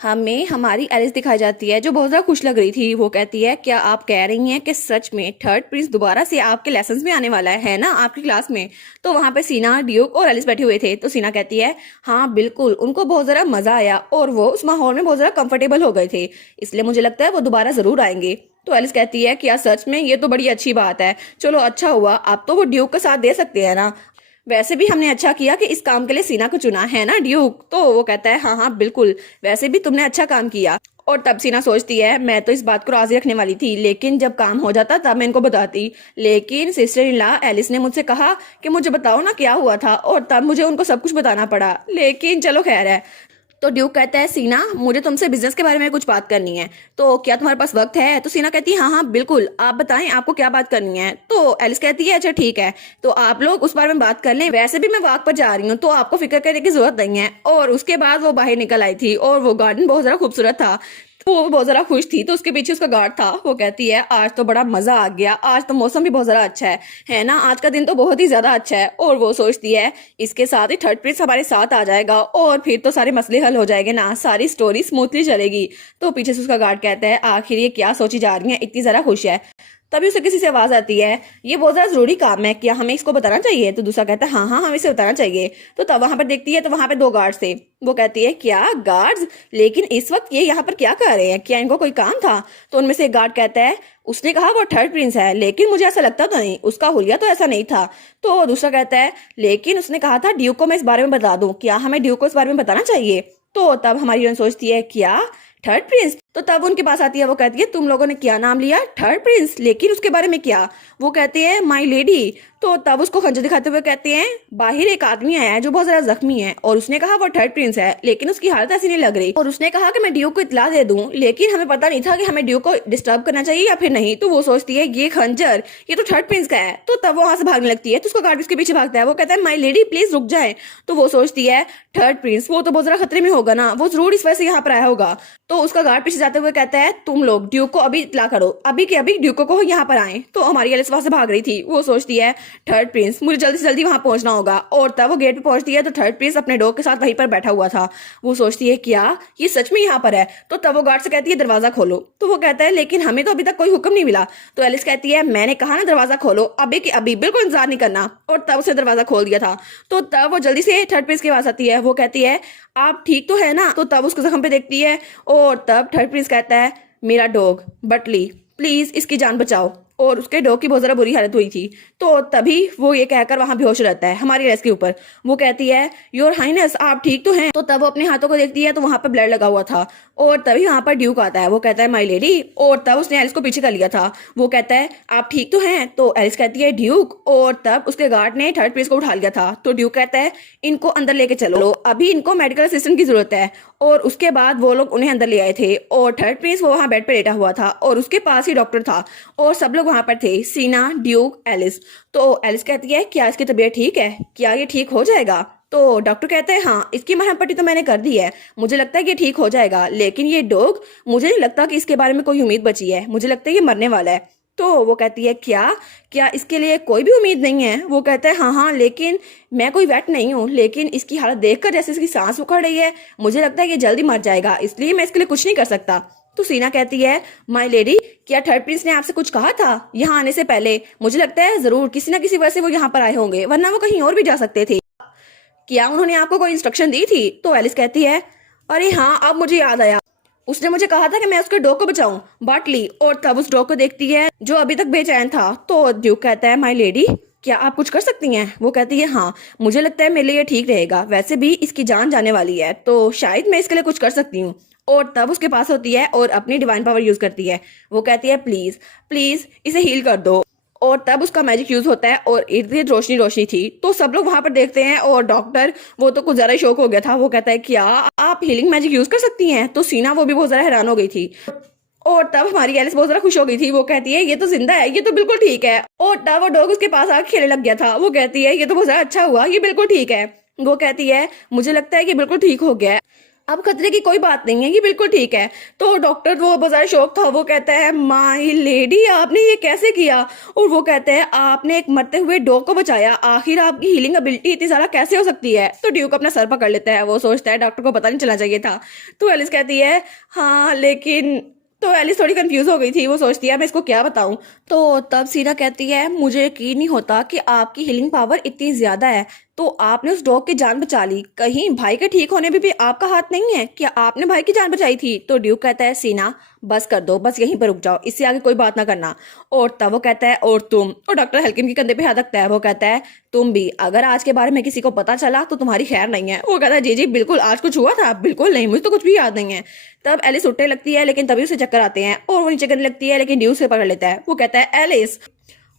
हमें हमारी एलिस दिखाई जाती है जो बहुत ज़्यादा खुश लग रही थी। वो कहती है क्या आप कह रही हैं कि सच में थर्ड प्रिंस दोबारा से आपके लेसन्स में आने वाला है ना आपकी क्लास में। तो वहां पे सीना, ड्यूक और एलिस बैठे हुए थे। तो सीना कहती है हाँ बिल्कुल, उनको बहुत ज़्यादा मज़ा आया और वो उस माहौल में बहुत ज़्यादा कंफर्टेबल हो गए थे, इसलिए मुझे लगता है वो दोबारा ज़रूर आएंगे। तो एलिस कहती है क्या सच में, ये तो बड़ी अच्छी बात है। चलो अच्छा हुआ, आप तो वो ड्यूक का साथ दे सकते हैं ना। वैसे भी हमने अच्छा किया कि इस काम के लिए सीना को चुना है ना ड्यूक। तो वो कहता है हाँ हाँ बिल्कुल, वैसे भी तुमने अच्छा काम किया। और तब सीना सोचती है मैं तो इस बात को राजी रखने वाली थी, लेकिन जब काम हो जाता तब मैं इनको बताती। लेकिन सिस्टर इन लॉ एलिस ने मुझसे कहा कि मुझे बताओ ना क्या हुआ था, और तब मुझे उनको सब कुछ बताना पड़ा। लेकिन चलो खैर है। तो ड्यूक कहता है सीना मुझे तुमसे बिजनेस के बारे में कुछ बात करनी है, तो क्या तुम्हारे पास वक्त है। तो सीना कहती है हाँ हाँ बिल्कुल, आप बताएं आपको क्या बात करनी है। तो एलिस कहती है अच्छा ठीक है, तो आप लोग उस बारे में बात कर लें, वैसे भी मैं वॉक पर जा रही हूँ तो आपको फिक्र करने की जरूरत नहीं है। और उसके बाद वो बाहर निकल आई थी और वो गार्डन बहुत ज्यादा खूबसूरत था। तो वो बहुत ज्यादा खुश थी, तो उसके पीछे उसका गार्ड था। वो कहती है आज तो बड़ा मजा आ गया, आज तो मौसम भी बहुत ज्यादा अच्छा है ना, आज का दिन तो बहुत ही ज्यादा अच्छा है। और वो सोचती है इसके साथ ही थर्ड प्रिंस हमारे साथ आ जाएगा और फिर तो सारे मसले हल हो जाएंगे ना, सारी स्टोरी स्मूथली चलेगी। तो पीछे से उसका गार्ड कहता है आखिर ये क्या सोची जा रही है, इतनी ज्यादा खुश है। तभी उसे किसी से आवाज आती है ये बहुत ज्यादा जरूरी काम है, क्या हमें इसको बताना चाहिए। तो दूसरा कहता है हाँ हाँ हमें इसे बताना चाहिए। तो तब वहां पर देखती है तो वहां पे दो गार्ड्स थे। वो कहती है क्या गार्ड्स, लेकिन इस वक्त ये यहाँ पर क्या कर रहे हैं, क्या इनको कोई काम था। तो उनमें से एक गार्ड कहता है उसने कहा वो थर्ड प्रिंस है, लेकिन मुझे ऐसा लगता तो नहीं, उसका हुलिया तो ऐसा नहीं था। तो दूसरा कहता है लेकिन उसने कहा था ड्यूक को मैं इस बारे में बता दूं, क्या हमें ड्यूक को इस बारे में बताना चाहिए। तो तब हमारी हीरोइन सोचती है क्या थर्ड प्रिंस। तो तब उनके पास आती है, वो कहती है तुम लोगों ने क्या नाम लिया थर्ड प्रिंस, लेकिन उसके बारे में क्या। वो कहते हैं माई लेडी। तो तब उसको खंजर दिखाते हुए कहते हैं बाहर एक आदमी आया है जो बहुत ज्यादा जख्मी है और उसने कहा वो थर्ड प्रिंस है, लेकिन उसकी हालत ऐसी नहीं लग रही, और उसने कहा कि मैं ड्यूक को इतला दे दूं, लेकिन हमें पता नहीं था कि हमें ड्यूक को डिस्टर्ब करना चाहिए या फिर नहीं। तो वो सोचती है ये खंजर ये तो थर्ड प्रिंस का है। तो तब वो वहां से भागने लगती है, तो उसका गार्ड उसके पीछे भागता है। वो कहता है माई लेडी प्लीज रुक जाए। तो वो सोचती है थर्ड प्रिंस वो तो बहुत ज्यादा खतरे में होगा ना, वो जरूर इस वजह से यहाँ पर आया होगा। तो उसका गार्ड पीछे जाते हुए कहता है तुम लोग ड्यूक को अभी इतला करो, अभी के अभी ड्यूक को यहाँ पर आए। तो हमारी एलिस वहां से भाग रही थी। वो सोचती है थर्ड प्रिंस मुझे जल्दी से जल्दी वहां पहुंचना होगा। और तब वो गेट पे पहुंचती है तो थर्ड प्रिंस अपने डॉग के साथ वहीं पर बैठा हुआ था। वो सोचती है क्या ये सच में यहाँ पर है। तो तब वो गार्ड से कहती है दरवाजा खोलो। तो वो कहता है लेकिन हमें तो अभी तक कोई हुक्म नहीं मिला। तो एलिस कहती है मैंने कहा ना दरवाजा खोलो, अभी के अभी, बिल्कुल इंतजार नहीं करना। और तब उसने दरवाजा खोल दिया था। तो तब वो जल्दी से थर्ड प्रिंस के पास आती है। वो कहती है आप ठीक तो है ना। तो तब उसको जख्म पे देखती है और तब थर्ड प्रिंस कहता है मेरा डॉग बटली, प्लीज इसकी जान बचाओ। और उसके डॉग की बहुत ज्यादा बुरी हालत हुई थी। तो तभी वो ये कहकर वहां बेहोश रहता है हमारी रेस के ऊपर। वो कहती है योर हाइनेस आप ठीक तो हैं। तो तब वो अपने हाथों को देखती है तो वहां पर ब्लड लगा हुआ था। और तभी वहां पर ड्यूक आता है। वो कहता है माई लेडी। और तब उसने एलिस को पीछे कर लिया था। वो कहता है आप ठीक तो हैं। तो एलिस कहती है ड्यूक। और तब उसके गार्ड ने थर्ड प्रिंस को उठा लिया था। तो ड्यूक कहता है इनको अंदर लेके चलो, अभी इनको मेडिकल असिस्टेंट की जरूरत है। और उसके बाद वो लोग उन्हें अंदर ले आए थे और थर्ड प्रिंस वो वहां बेड पे लेटा हुआ था और उसके पास ही डॉक्टर था और सब लोग वहां पर थे, सीना, ड्यूक, एलिस। तो एलिस कहती है क्या इसकी तबीयत ठीक है, क्या ये ठीक हो जाएगा। तो डॉक्टर कहते हैं हाँ इसकी मरहम पट्टी तो मैंने कर दी है, मुझे लगता है कि ये ठीक हो जाएगा, लेकिन ये डॉग मुझे नहीं लगता कि इसके बारे में कोई उम्मीद बची है, मुझे लगता है ये मरने वाला है। तो वो कहती है क्या क्या इसके लिए कोई भी उम्मीद नहीं है। वो कहता है हाँ हाँ लेकिन मैं कोई वेट नहीं हूँ, लेकिन इसकी हालत देखकर जैसे इसकी सांस उखड़ रही है मुझे लगता है ये जल्दी मर जाएगा, इसलिए मैं इसके लिए कुछ नहीं कर सकता। तो सीना कहती है माय लेडी क्या थर्ड प्रिंस ने आपसे कुछ कहा था यहाँ आने से पहले। मुझे लगता है जरूर किसी ना किसी वजह से वो यहाँ पर आए होंगे, वरना वो कहीं और भी जा सकते थे। क्या उन्होंने आपको कोई इंस्ट्रक्शन दी थी। तो एलिस कहती है अरे हाँ अब मुझे याद आया, उसने मुझे कहा था कि मैं उसके डॉग को बचाऊं, बाटली। और तब उस डॉग को देखती है जो अभी तक बेचैन था। तो ड्यूक कहता है माय लेडी क्या आप कुछ कर सकती हैं। वो कहती है हाँ मुझे लगता है मेरे लिए ये ठीक रहेगा, वैसे भी इसकी जान जाने वाली है तो शायद मैं इसके लिए कुछ कर सकती हूँ। और तब उसके पास होती है और अपनी डिवाइन पावर यूज करती है। वो कहती है प्लीज प्लीज इसे हील कर दो। और तब उसका मैजिक यूज होता है और इर्द गिर्द रोशनी रोशनी थी। तो सब लोग वहां पर देखते हैं और डॉक्टर वो तो कुछ ज्यादा ही शौक हो गया था। वो कहता है क्या आप हीलिंग मैजिक यूज कर सकती हैं। तो सीना वो भी बहुत ज्यादा हैरान हो गई थी। और तब हमारी एलिस बहुत ज्यादा खुश हो गई थी। वो कहती है ये तो जिंदा है, ये तो बिल्कुल ठीक है। और तब वो डॉग उसके पास आकर खेलने लग गया था। वो कहती है ये तो बहुत ज्यादा अच्छा हुआ, ये बिल्कुल ठीक है। वो कहती है मुझे लगता है कि बिल्कुल ठीक हो गया है, अब खतरे की कोई बात नहीं है, ये बिल्कुल ठीक है। तो डॉक्टर वो बाजार शौक था, वो कहता है माई लेडी आपने ये कैसे किया? और वो कहते हैं आपने एक मरते हुए डॉग को बचाया, आखिर आपकी हीलिंग एबिलिटी इतनी ज्यादा कैसे हो सकती है? तो ड्यूक अपना सर पकड़ लेता है, वो सोचता है डॉक्टर को पता नहीं चलना चाहिए था। तो एलिस कहती है हाँ लेकिन, तो एलिस थोड़ी कंफ्यूज हो गई थी, वो सोचती है मैं इसको क्या बताऊं। तो तब सीना कहती है मुझे यकीन नहीं होता कि आपकी हीलिंग पावर इतनी ज्यादा है, तो आपने उस डॉग की जान बचा ली, कहीं भाई के ठीक होने में भी आपका हाथ नहीं है? क्या आपने भाई की जान बचाई थी? तो ड्यूक कहता है सीना बस कर दो, बस यहीं पर रुक जाओ, इससे आगे कोई बात ना करना। और तब वो कहता है और तुम, और डॉक्टर हेल्किन के कंधे पे हाथ रखता है, वो कहता है तुम भी, अगर आज के बारे में किसी को पता चला तो तुम्हारी खैर नहीं है। वो कहता है जी जी बिल्कुल, आज कुछ हुआ था? बिल्कुल नहीं, मुझे तो कुछ भी याद नहीं है। तब एलिस उठने लगती है, लेकिन तभी उसे चक्कर आते हैं और वो नीचे गिरने लगती है, लेकिन ड्यूक से पकड़ लेता है। वो कहता है एलिस,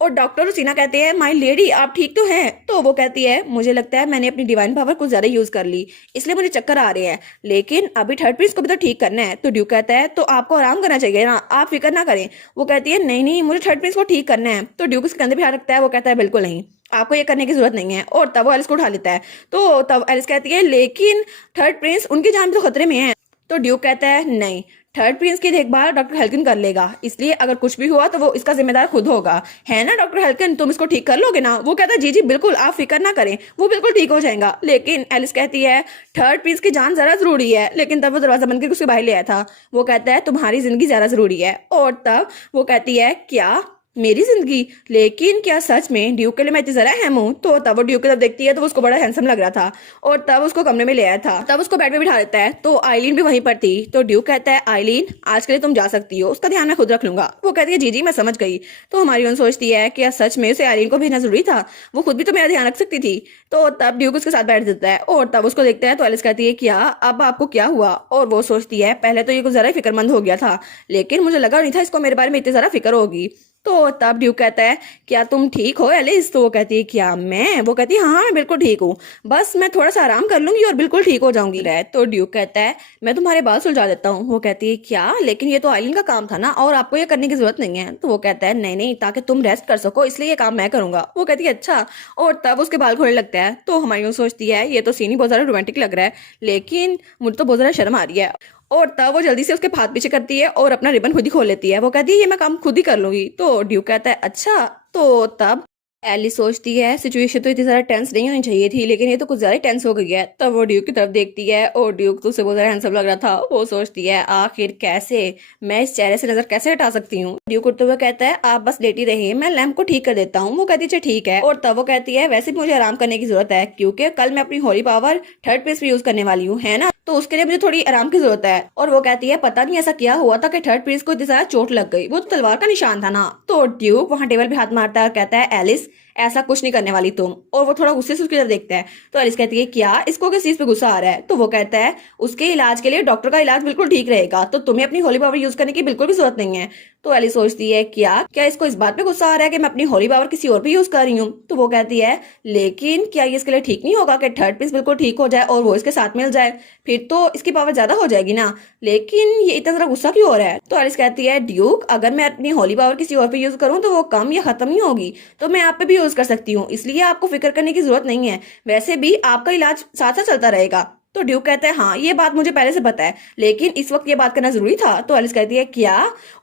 और डॉक्टर सीना कहते हैं माय लेडी आप ठीक तो हैं? तो वो कहती है मुझे लगता है मैंने अपनी डिवाइन पावर कुछ ज्यादा यूज कर ली, इसलिए मुझे चक्कर आ रहे हैं, लेकिन अभी थर्ड प्रिंस को भी तो ठीक करना है। तो ड्यूक कहता है तो आपको आराम करना चाहिए ना, आप फिक्र ना करें। वो कहती है नहीं नहीं, मुझे थर्ड प्रिंस को ठीक करना है। तो ड्यूक उसके कंधे पे हाथ रखता है, वो कहता है बिल्कुल नहीं, आपको ये करने की जरूरत नहीं है। और तब वो एलिस को उठा लेता है। तो तब एलिस कहती है लेकिन थर्ड प्रिंस, उनकी जान भी तो खतरे में है। तो ड्यूक कहता है नहीं, थर्ड प्रिंस की देखभाल डॉक्टर हेल्किन कर लेगा, इसलिए अगर कुछ भी हुआ तो वो इसका जिम्मेदार खुद होगा, है ना डॉक्टर हेल्किन? तुम इसको ठीक कर लोगे ना? वो कहता है जी जी बिल्कुल, आप फिक्र ना करें, वो बिल्कुल ठीक हो जाएगा। लेकिन एलिस कहती है थर्ड प्रिंस की जान जरा जरूरी है। लेकिन तब वो दरवाजा बंद करके उसके बाहर ले आया था। वो कहता है तुम्हारी जिंदगी ज्यादा जरूरी है। और तब वो कहती है क्या मेरी जिंदगी? लेकिन क्या सच में ड्यूक के लिए मैं इतनी जरा अहम हूँ? तो तब वो ड्यूक की तरफ देखती है तो उसको बड़ा हैंडसम लग रहा था, और तब उसको कमरे में ले आया था, तब उसको बेड पे बिठा देता है। तो आइलीन भी वहीं पर थी। तो ड्यूक कहता है आइलीन आज के लिए तुम जा सकती हो, उसका ध्यान मैं खुद रख लूंगा। वो कहती है जी जी मैं समझ गई। तो हमारी सोचती है कि सच में उसे आइलीन को भेजना जरूरी था, वो खुद भी तो मेरा ध्यान रख सकती थी। तो तब ड्यूक उसके साथ बैठ जाता है और तब उसको देखता है। तो एलिस कहती है क्या अब आपको क्या हुआ? और वो सोचती है पहले तो ये कुछ जरा ही फिक्रमंद हो गया था, लेकिन मुझे लगा नहीं था इसको मेरे बारे में इतनी जरा फिक्र होगी। तो तब ड्यूक कहता है क्या तुम ठीक हो एलिस? तो वो कहती है क्या मैं? वो कहती है हाँ मैं बिल्कुल ठीक हूँ, बस मैं थोड़ा सा आराम कर लूंगी और बिल्कुल ठीक हो जाऊंगी। तो ड्यूक कहता है मैं तुम्हारे बाल सुलझा देता हूँ। वो कहती है क्या? लेकिन ये तो आइलिन का काम था ना, और आपको ये करने की जरूरत नहीं है। तो वो कहता है नहीं नहीं, ताकि तुम रेस्ट कर सको इसलिए ये काम मैं करूंगा। वो कहती है अच्छा। और तब उसके बाल खोलने लगता है। तो हमारी सोचती है ये तो सीन ही बहुत ज्यादा रोमांटिक लग रहा है, लेकिन मुझे तो बहुत ज्यादा शर्म आ रही है। और तब वो जल्दी से उसके हाथ पीछे करती है और अपना रिबन खुद ही खोल लेती है। वो कहती है ये मैं काम खुद ही कर लूंगी। तो ड्यूक कहता है अच्छा। तो तब एली सोचती है सिचुएशन तो इतनी ज्यादा टेंस नहीं होनी चाहिए थी, लेकिन ये तो कुछ ज्यादा ही टेंस हो गई है। तब वो ड्यूक की तरफ देखती है और ड्यूक तो उसे बहुत ज्यादा हैंडसम लग रहा था। वो सोचती है आखिर कैसे मैं इस चेहरे से नजर कैसे हटा सकती हूँ। ड्यूक उठते हुए कहता है आप बस लेटी रहिए, मैं लैंप को ठीक कर देता हूँ। वो कहती है ठीक है। और तब वो कहती है वैसे भी मुझे आराम करने की जरूरत है, क्योंकि कल मैं अपनी होली पावर थर्ड पेज पे यूज करने वाली हूँ, है ना, तो उसके लिए मुझे थोड़ी आराम की जरूरत है। और वो कहती है पता नहीं ऐसा क्या हुआ था कि थर्ड प्रिंस को इतनी ज्यादा चोट लग गई, वो तो तलवार का निशान था ना। तो ड्यूक वहां टेबल पे हाथ मारता है और कहता है एलिस ऐसा कुछ नहीं करने वाली तुम। और वो थोड़ा गुस्से से उसकी तरफ देखता है। तो एलिस कहती है क्या इसको किस चीज पे गुस्सा आ रहा है? तो वो कहता है उसके इलाज के लिए डॉक्टर का इलाज बिल्कुल ठीक रहेगा, तो तुम्हें अपनी होली पावर यूज करने की बिल्कुल भी जरूरत नहीं है। तो एलिस सोचती है क्या क्या इसको इस बात पे गुस्सा आ रहा है कि मैं अपनी होली पावर किसी और पे यूज कर रही हूँ? तो वो कहती है लेकिन क्या ये इसके लिए ठीक नहीं होगा कि थर्ड प्रिंस बिल्कुल ठीक हो जाए और वो इसके साथ मिल जाए, फिर तो इसकी पावर ज्यादा हो जाएगी ना। लेकिन ये इतना जरा गुस्सा क्यों हो रहा है? तो एलिस कहती है ड्यूक अगर मैं अपनी होली पावर किसी और पे यूज करूँ तो वो कम या खत्म नहीं होगी, तो मैं आप पे भी यूज कर सकती हूँ, इसलिए आपको फिक्र करने की जरूरत नहीं है, वैसे भी आपका इलाज साथ साथ चलता रहेगा। तो ड्यूक कहता है हाँ ये बात मुझे पहले से पता है, लेकिन इस वक्त ये बात करना जरूरी था। तो एलिस कहती है क्या?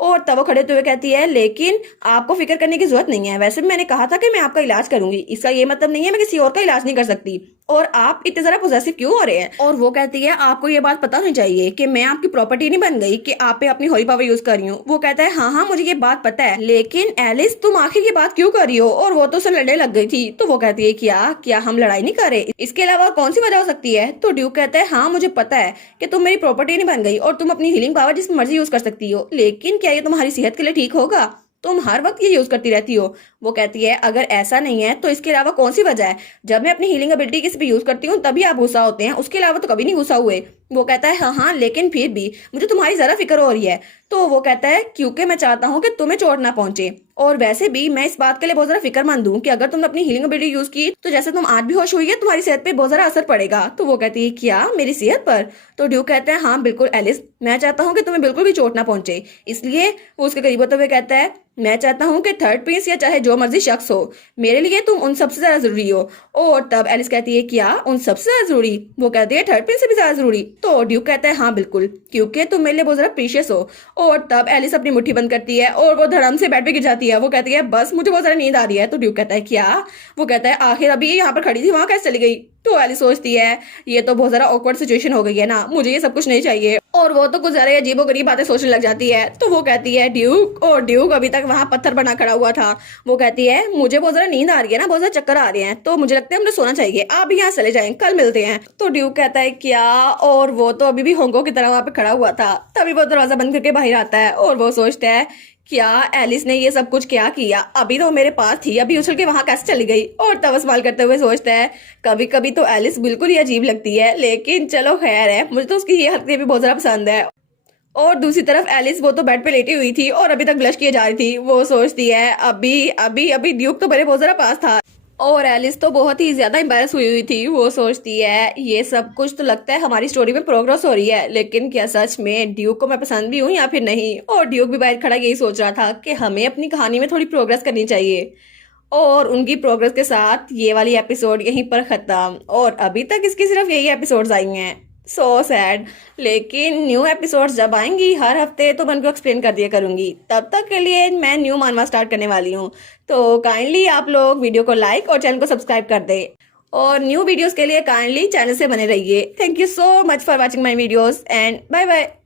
और तब वो खड़े हुए कहती है लेकिन आपको फिक्र करने की जरूरत नहीं है, वैसे भी मैंने कहा था कि मैं आपका इलाज करूंगी, इसका ये मतलब नहीं है मैं किसी और का इलाज नहीं कर सकती, और आप इतने जरा पोजेसिव क्यों हो रहे हैं? और वो कहती है आपको ये बात पता होनी चाहिए कि मैं आपकी प्रॉपर्टी नहीं बन गई कि आप पे अपनी होली पावर यूज कर रही हूँ। वो कहता है हाँ हाँ मुझे ये बात पता है, लेकिन एलिस तुम आखिर ये बात क्यों कर रही हो? और वो तो उसे लड़ने लग गई थी। तो वो कहती है क्या क्या हम लड़ाई नहीं कर रहे, इसके अलावा कौन सी वजह हो सकती है? तो ड्यूक कहता है हाँ मुझे पता है कि तुम मेरी प्रॉपर्टी नहीं बन गई और तुम अपनी हीलिंग पावर जिस मर्जी यूज कर सकती हो, लेकिन क्या ये तुम्हारी सेहत के लिए ठीक होगा? तुम हर वक्त ये यूज करती रहती हो। वो कहती है अगर ऐसा नहीं है तो इसके अलावा कौन सी वजह है? जब मैं अपनी हीलिंग एबिलिटी किसी पे यूज करती हूँ तभी आप गुस्सा होते हैं, उसके अलावा तो कभी नहीं गुस्सा हुए। वो कहता है हाँ हाँ लेकिन फिर भी मुझे तुम्हारी जरा फिक्र हो रही है। तो वो कहता है क्योंकि मैं चाहता हूँ कि तुम्हें चोट ना पहुंचे, और वैसे भी मैं इस बात के लिए बहुत ज्यादा फिक्रमंद हूँ कि अगर तुमने अपनी हीलिंग एबिलिटी यूज की तो जैसे तुम आज भी होश हुई है तुम्हारी सेहत पे बहुत ज्यादा असर पड़ेगा। तो वो कहती है क्या मेरी सेहत पर? तो ड्यूक कहता है हाँ बिल्कुल एलिस, मैं चाहता हूँ कि तुम्हें बिल्कुल भी चोट ना पहुंचे, इसलिए वो उसके करीब होते हुए कहता है मैं चाहता हूँ कि थर्ड प्रिंस या चाहे जो मर्जी शख्स हो, मेरे लिए तुम उन सबसे ज्यादा जरूरी हो। और तब एलिस कहती है क्या उन सबसे ज्यादा जरूरी? वो कहती है थर्ड प्रिंस से भी ज्यादा जरूरी। तो ड्यूक कहता है हाँ बिल्कुल, क्योंकि तुम मेरे लिए बहुत ज्यादा प्रीशियस हो। और तब एलिस अपनी मुट्ठी बंद करती है और वो धड़ाम से बेड पे गिर जाती है। वो कहती है बस मुझे बहुत ज्यादा नींद आ रही है। तो ड्यूक कहता है क्या? वो कहता है आखिर अभी यहाँ पर खड़ी थी, वहां कैसे चली गई? तो एलिस सोचती है ये तो बहुत ज्यादा ऑकवर्ड सिचुएशन हो गई है ना, मुझे ये सब कुछ नहीं चाहिए। और वो तो कुछ ज्यादा अजीबो गरीब बातें सोचने लग जाती है। तो वो कहती है ड्यूक, और ड्यूक अभी तक वहां पत्थर बना खड़ा हुआ था। वो कहती है मुझे बहुत ज्यादा नींद आ रही है ना, बहुत ज्यादा चक्कर आ रहे हैं, तो मुझे लगता है मुझे सोना चाहिए, आप भी यहाँ चले जाएं, कल मिलते हैं। तो ड्यूक कहता है क्या? और वो तो अभी भी होंगो की तरह वहां पे खड़ा हुआ था। तभी वो दरवाजा बंद करके बाहर आता है और वो सोचता है क्या एलिस ने ये सब कुछ क्या किया? अभी तो मेरे पास थी, अभी उछल के वहां कैसे चली गई? और तब इस्तेमाल करते हुए सोचता है कभी कभी तो एलिस बिल्कुल ही अजीब लगती है, लेकिन चलो खैर है, मुझे तो उसकी ये हरकतें भी बहुत ज्यादा पसंद है। और दूसरी तरफ एलिस वो तो बेड पे लेटी हुई थी और अभी तक ब्लश किए जा रही थी। वो सोचती है अभी अभी अभी ड्यूक तो मेरे बहुत ज्यादा पास था। और एलिस तो बहुत ही ज्यादा एम्बेरस हुई थी। वो सोचती है ये सब कुछ तो लगता है हमारी स्टोरी में प्रोग्रेस हो रही है, लेकिन क्या सच में ड्यूक को मैं पसंद भी हूँ या फिर नहीं? और ड्यूक भी बाहर खड़ा यही सोच रहा था कि हमें अपनी कहानी में थोड़ी प्रोग्रेस करनी चाहिए। और उनकी प्रोग्रेस के साथ ये वाली एपिसोड यहीं पर खत्म। और अभी तक इसकी सिर्फ यही एपिसोड्स आई हैं। So sad. लेकिन न्यू एपिसोड्स जब आएंगी हर हफ्ते तो मैं उनको एक्सप्लेन कर दिया करूंगी। तब तक के लिए मैं न्यू मानवा स्टार्ट करने वाली हूँ। तो काइंडली आप लोग वीडियो को लाइक और चैनल को सब्सक्राइब कर दें। और न्यू वीडियोस के लिए काइंडली चैनल से बने रहिए। Thank you so much for watching my videos and bye bye.